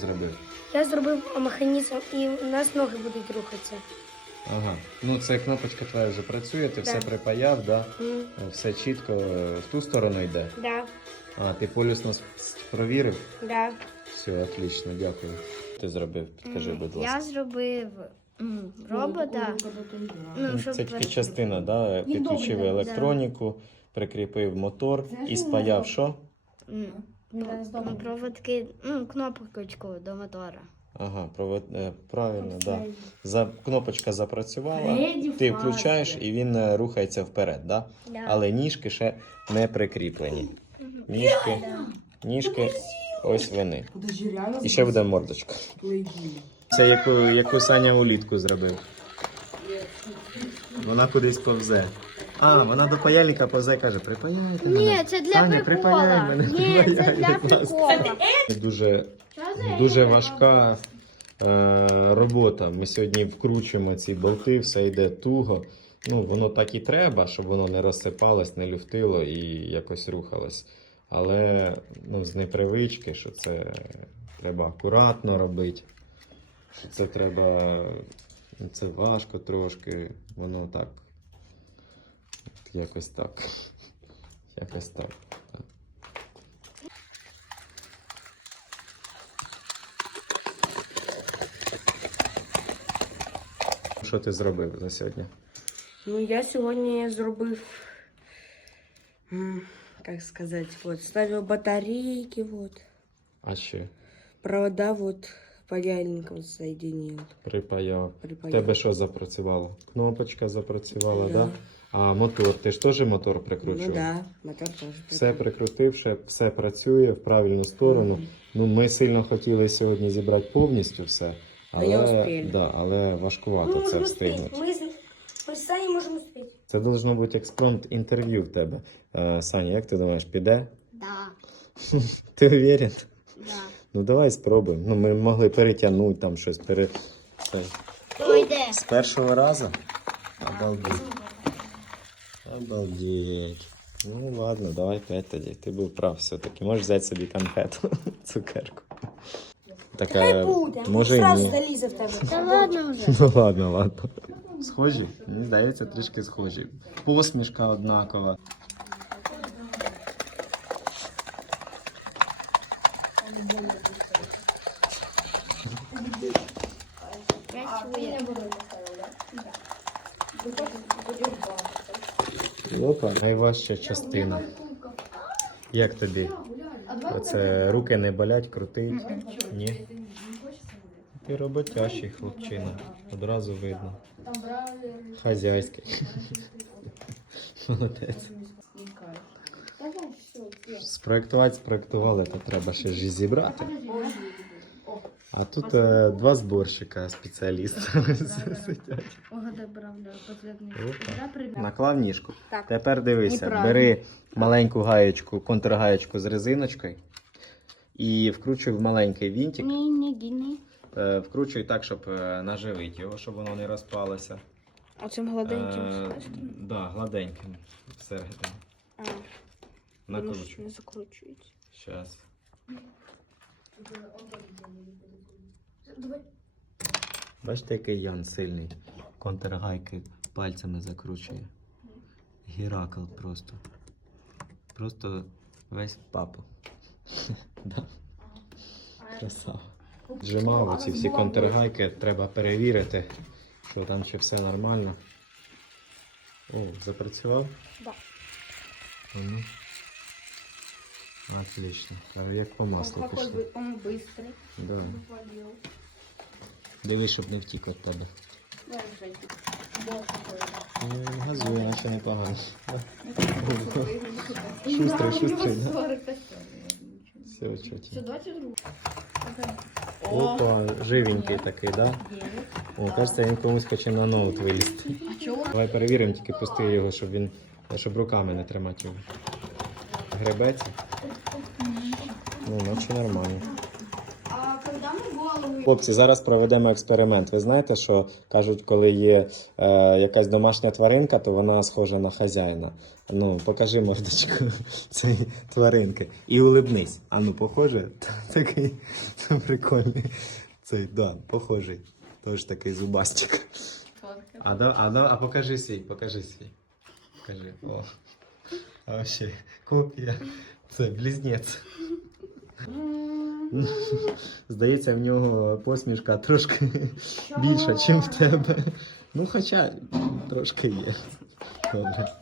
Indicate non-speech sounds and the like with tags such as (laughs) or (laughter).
Зробив. Я зробив механізм і у нас ноги будуть рухатися. Ага. Ну це кнопочка твоя вже працює, ти все припаяв, да? М, все чітко е, в ту сторону йде. Да, А, ти полюсно с- провірив? да. Все, отлично, дякую. Ти зробив, підкажи, будь ласка. Я зробив м, робота. Ну, щоб Це тільки частина, да? підключив електроніку, прикріпив мотор і спаяв що? М, ну, проводки, ну, кнопочку до мотора. Ага, провод... е, правильно, да. За... Кнопочка запрацювала, ти включаєш і він е, рухається вперед, да? Да. але ніжки ще не прикріплені. Ніжки, ніжки, ось вони. Подожди, реально І ще буде мордочка. Це яку, яку Саня улітку зробив. Вона кудись повзе. А, вона до паяльника повзе каже, припаяйте мене. Ні, це для Саня, прикола. припаяй мене, Ні, це припаяй, для будь ласка. прикола. Дуже, дуже важка е, робота. Ми сьогодні вкручуємо ці болти, все йде туго. Ну, воно так і треба, щоб воно не розсипалось, не люфтило і якось рухалось. Але ну, з непривички, що це треба акуратно робити. Що це треба. Це важко трошки, воно так. Якось так. Якось так. так. Що ти зробив за сьогодні? Ну, я сьогодні зробив, как сказать, вот, ставил батарейки, вот, А ще провода вот паяльником соединил. припаяв. У припаял. тебе що запрацювало? Кнопочка запрацювала, Да. да? А мотор, ти ж теж мотор прикручував? Ну да, мотор тоже. Все прикрутивши, все працює в правильну сторону. Мгм. Ну, ми сильно хотіли сьогодні зібрати повністю все, А не але, да, але Ми важкувато це встигнути. Ми, з- Сані можемо успіти. Це должно бути експромт інтерв'ю в тебе. Е, Саня, як ти думаєш, піде? Да, (laughs) Ти уверен? да. Ну давай спробуємо. Ну, ми могли перетягнути там щось. Пере... Це. Пойде. З першого разу? Обалдеть. Обалдеть. Ну ладно, давай п'ять тоді. Ти був прав все-таки. Можеш взяти собі конфету, (laughs) цукерку. Така, Хай буде. може і Зразу ні. залізе в тебе. Та ладно вже. (laughs) Ну ладно, ладно. Схожі? Мені здається, трішки схожі. Посмішка однакова. Працює. Опа, найважча частина. Як тобі? Оце руки не болять, крутить? Ні. Ти роботящий хлопчина. Одразу видно. Хазяйський. Молодець. Спроектувати спроектували, то треба ще ж зібрати. А тут е, два зборщика спеціаліста (laughs) сидять. Огода, правда, потрібний. Опа. Наклав ніжку. Так. Тепер дивися, Неправильно. бери маленьку гаєчку, контргаєчку з резиночкою і вкручуй в маленький вінтик. Ні, ні, ні. Е, Вкручуй так, щоб е, наживити його, щоб воно не розпалося. А цим Е, гладеньким? да, гладеньким всередині. А, Накручуй. не закручується. Щас. Бачите, який Ян сильний. Контргайки пальцями закручує. Геракл просто. Просто весь папу. (laughs) Красава. Джимав оці всі контргайки, треба перевірити, що там ще все нормально. О, запрацював? Да. Ну. Отлично. Як по маслу пішло. он быстрый. Да. Дивись, щоб не втік від тебе. Ну, Газує, наче непогано. Шустрий, шустрий. да? Все, чоті. Опа, живенький такий, да? О, кажется, він комусь хоче на ноут вилізти. Давай перевіримо, тільки пусти його, щоб він, щоб руками не тримати його. Гребеться? Ну, наче нормально. Хлопці, зараз проведемо експеримент. Ви знаєте, що кажуть, коли є е, якась домашня тваринка, то вона схожа на хазяїна. Ну, покажи мордочку (laughs) цієї тваринки. І улибнись. А ну, похоже? (laughs) Такий прикольний. Цей, да, похожий. Тож такий зубастик. А, да, а, да, а покажи свій, покажи свій. Покажи. О. А вообще, копія. Це близнець. Здається, в нього посмішка трошки більша, ніж в тебе. Ну, хоча трошки є. Добре.